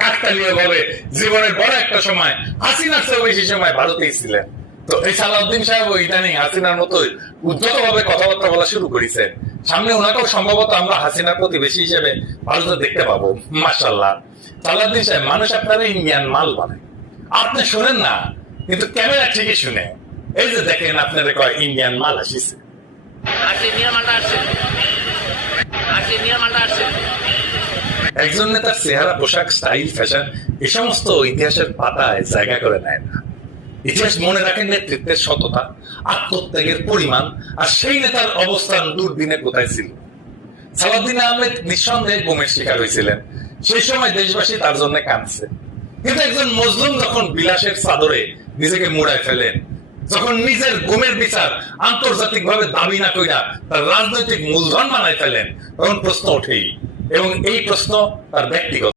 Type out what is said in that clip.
কাকতালীয় ভাবে জীবনের বড় একটা সময় হাসিনার চেয়ে বেশি সময় ভারতেই ছিলেন। তো এই সালাউদ্দিন সাহেব ইদানিং হাসিনার মতো উদ্ধত ভাবে কথাবার্তা বলা শুরু করেছেন। সামনে ওনাকেও সম্ভবত আমরা হাসিনার প্রতিবেশী হিসেবে ভারতে দেখতে পাবো। মাশাআল্লাহ, সালাউদ্দিন সাহেব, মানুষ আপনারা ইন্ডিয়ান মাল বানায়, আপনি শুনেন না, কিন্তু ক্যামেরা ঠিকই শুনে। এই যে দেখেন, আপনাদের কয় ইন্ডিয়ান মাল আসিছে, একজন নেতার চেহারা, পোশাক, স্টাইল, ফ্যাশন এ সমস্ত ইতিহাসের পাতায় জায়গা করে নেয় না। ইতিহাস মনে রাখেন নেতৃত্বের সততা, আত্মত্যাগের পরিমাণ, আর সেই নেতার অবস্থান দুর্দিনে কোথায় ছিল। সালাউদ্দিন আহমেদ নিঃসন্দেহে গুমের শিকার হয়েছিলেন। সেই সময় দেশবাসী তার জন্য কাঁদছে। কিন্তু একজন মজলুম যখন বিলাসের চাদরে নিজেকে মুড়ায় ফেলেন, যখন নিজের গুমের বিচার আন্তর্জাতিক ভাবে দাবি না কইরা তার রাজনৈতিক মূলধন বানায় ফেলেন, তখন প্রশ্ন ওঠেই, এবং এই প্রশ্ন তার ব্যক্তিগত।